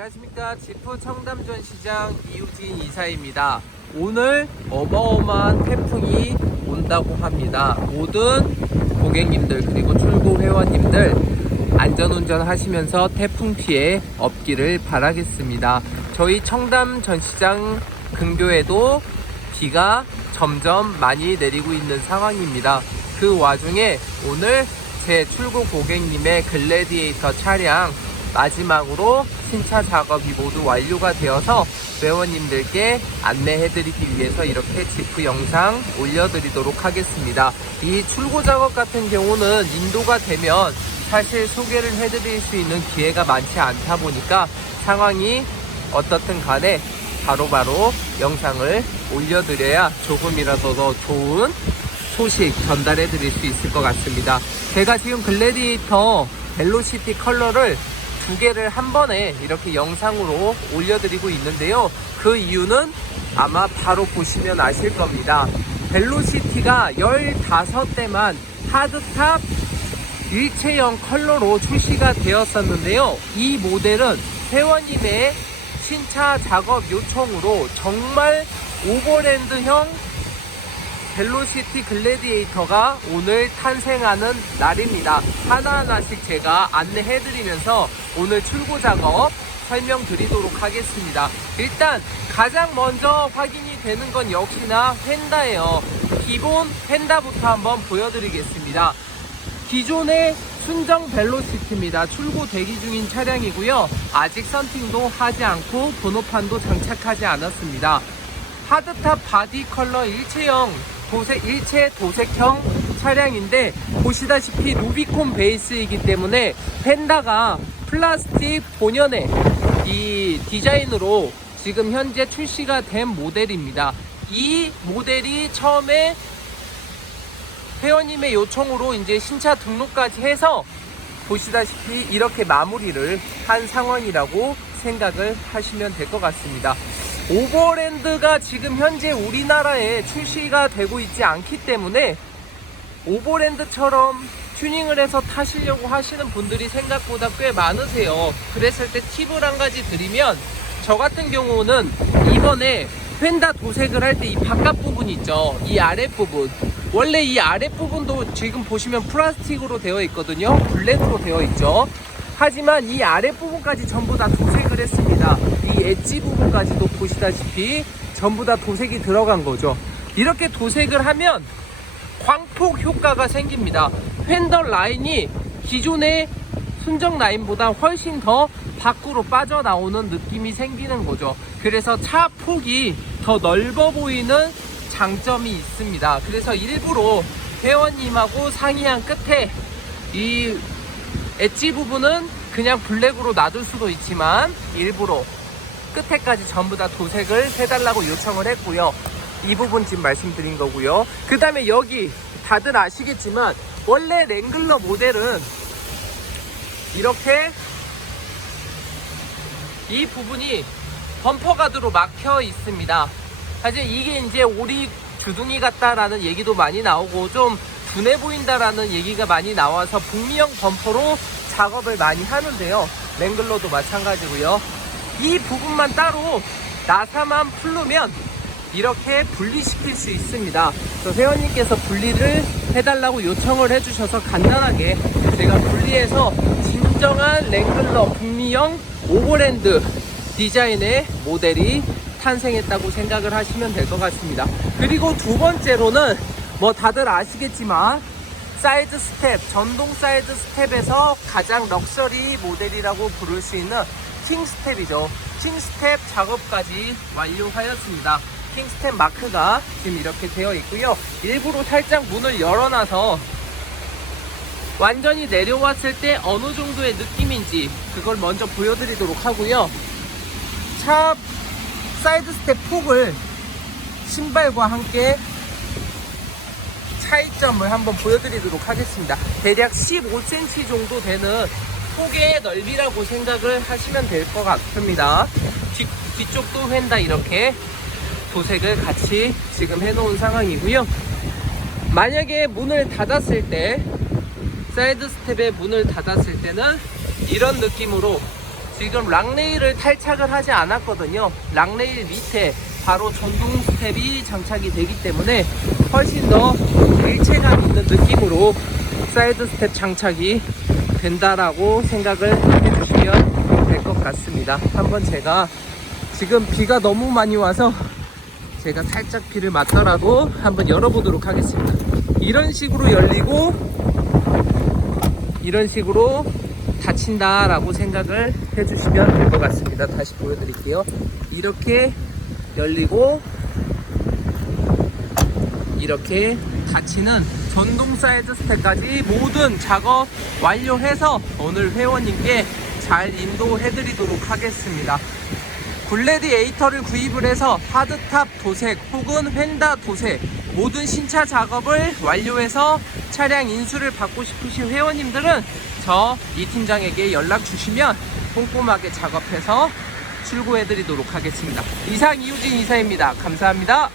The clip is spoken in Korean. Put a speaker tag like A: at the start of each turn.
A: 안녕하십니까 지프 청담전 시장 이우진 이사입니다. 오늘 어마어마한 태풍이 온다고 합니다. 모든 고객님들 그리고 출고 회원님들 안전운전 하시면서 태풍 피해 없기를 바라겠습니다. 저희 청담 전시장 근교에도 비가 점점 많이 내리고 있는 상황입니다. 그 와중에 오늘 제 출고 고객님의 글래디에이터 차량 마지막으로 신차 작업이 모두 완료가 되어서 회원님들께 안내해드리기 위해서 이렇게 지프 영상 올려드리도록 하겠습니다. 이 출고 작업 같은 경우는 인도가 되면 사실 소개를 해드릴 수 있는 기회가 많지 않다 보니까 상황이 어떻든 간에 바로바로 영상을 올려드려야 조금이라도 더 좋은 소식 전달해 드릴 수 있을 것 같습니다. 제가 지금 글래디에이터 벨로시티 컬러를 두 개를 한 번에 이렇게 영상으로 올려드리고 있는데요. 그 이유는 아마 바로 보시면 아실 겁니다. 벨로시티가 15대만 하드탑 일체형 컬러로 출시가 되었었는데요. 이 모델은 회원님의 신차 작업 요청으로 정말 오버랜드형 벨로시티 글래디에이터가 오늘 탄생하는 날입니다. 하나하나씩 제가 안내해드리면서 오늘 출고 작업 설명드리도록 하겠습니다. 일단 가장 먼저 확인이 되는 건 역시나 펜다예요. 기본 펜다부터 한번 보여드리겠습니다. 기존의 순정 벨로시티입니다. 출고 대기 중인 차량이고요. 아직 썬팅도 하지 않고 번호판도 장착하지 않았습니다. 하드탑 바디 컬러 일체형 도색 일체 도색형 차량인데 보시다시피 루비콘 베이스이기 때문에 펜다가 플라스틱 본연의 이 디자인으로 지금 현재 출시가 된 모델입니다. 이 모델이 처음에 회원님의 요청으로 이제 신차 등록까지 해서 보시다시피 이렇게 마무리를 한 상황이라고 생각을 하시면 될 것 같습니다. 오버랜드가 지금 현재 우리나라에 출시가 되고 있지 않기 때문에 오버랜드처럼 튜닝을 해서 타시려고 하시는 분들이 생각보다 꽤 많으세요. 그랬을 때 팁을 한 가지 드리면 저 같은 경우는 이번에 펜다 도색을 할 때 이 바깥 부분 있죠. 이 아랫부분. 원래 이 아랫부분도 지금 보시면 플라스틱으로 되어 있거든요. 블랙으로 되어 있죠. 하지만 이 아랫부분까지 전부 다 도색을 했습니다. 이 엣지 부분까지도 보시다시피 전부 다 도색이 들어간 거죠. 이렇게 도색을 하면 광폭 효과가 생깁니다. 팬더 라인이 기존의 순정 라인보다 훨씬 더 밖으로 빠져나오는 느낌이 생기는 거죠. 그래서 차 폭이 더 넓어 보이는 장점이 있습니다. 그래서 일부러 회원님하고 상의한 끝에 이 엣지 부분은 그냥 블랙으로 놔둘 수도 있지만 일부러 끝에까지 전부 다 도색을 해달라고 요청을 했고요. 이 부분 지금 말씀드린 거고요. 그 다음에 여기 다들 아시겠지만 원래 랭글러 모델은 이렇게 이 부분이 범퍼 가드로 막혀 있습니다. 사실 이게 이제 오리 주둥이 같다라는 얘기도 많이 나오고 좀 둔해 보인다라는 얘기가 많이 나와서 북미형 범퍼로 작업을 많이 하는데요. 랭글러도 마찬가지고요. 이 부분만 따로 나사만 풀르면 이렇게 분리시킬 수 있습니다. 그래서 회원님께서 분리를 해달라고 요청을 해주셔서 간단하게 제가 분리해서 진정한 랭글러 북미형 오버랜드 디자인의 모델이 탄생했다고 생각을 하시면 될 것 같습니다. 그리고 두 번째로는 뭐 다들 아시겠지만 사이드 스텝, 전동 사이드 스텝에서 가장 럭셔리 모델이라고 부를 수 있는 킹 스텝이죠. 킹 스텝 작업까지 완료하였습니다. 킹 스텝 마크가 지금 이렇게 되어 있고요. 일부러 살짝 문을 열어놔서 완전히 내려왔을 때 어느 정도의 느낌인지 그걸 먼저 보여드리도록 하고요. 차 사이드 스텝 폭을 신발과 함께 차이점을 한번 보여드리도록 하겠습니다. 대략 15cm 정도 되는 폭의 넓이라고 생각을 하시면 될 것 같습니다. 뒤, 뒤쪽도 휀다 이렇게 도색을 같이 지금 해놓은 상황이고요. 만약에 문을 닫았을 때 사이드 스텝에 문을 닫았을 때는 이런 느낌으로 지금 락레일을 탈착을 하지 않았거든요. 락레일 밑에 바로 전동 스텝이 장착이 되기 때문에 훨씬 더 일체감 있는 느낌으로 사이드 스텝 장착이 된다라고 생각을 해주시면 될 것 같습니다. 한번 제가 지금 비가 너무 많이 와서 제가 살짝 비를 맞더라도 한번 열어보도록 하겠습니다. 이런 식으로 열리고 이런 식으로 닫힌다라고 생각을 해주시면 될 것 같습니다. 다시 보여드릴게요. 이렇게 열리고 이렇게 닫히는 전동 사이드 스텝까지 모든 작업 완료해서 오늘 회원님께 잘 인도해 드리도록 하겠습니다. 글래디에이터를 구입을 해서 하드탑 도색 혹은 휀다 도색 모든 신차 작업을 완료해서 차량 인수를 받고 싶으신 회원님들은 저 이 팀장에게 연락 주시면 꼼꼼하게 작업해서 출고해 드리도록 하겠습니다. 이상 이우진 이사입니다. 감사합니다.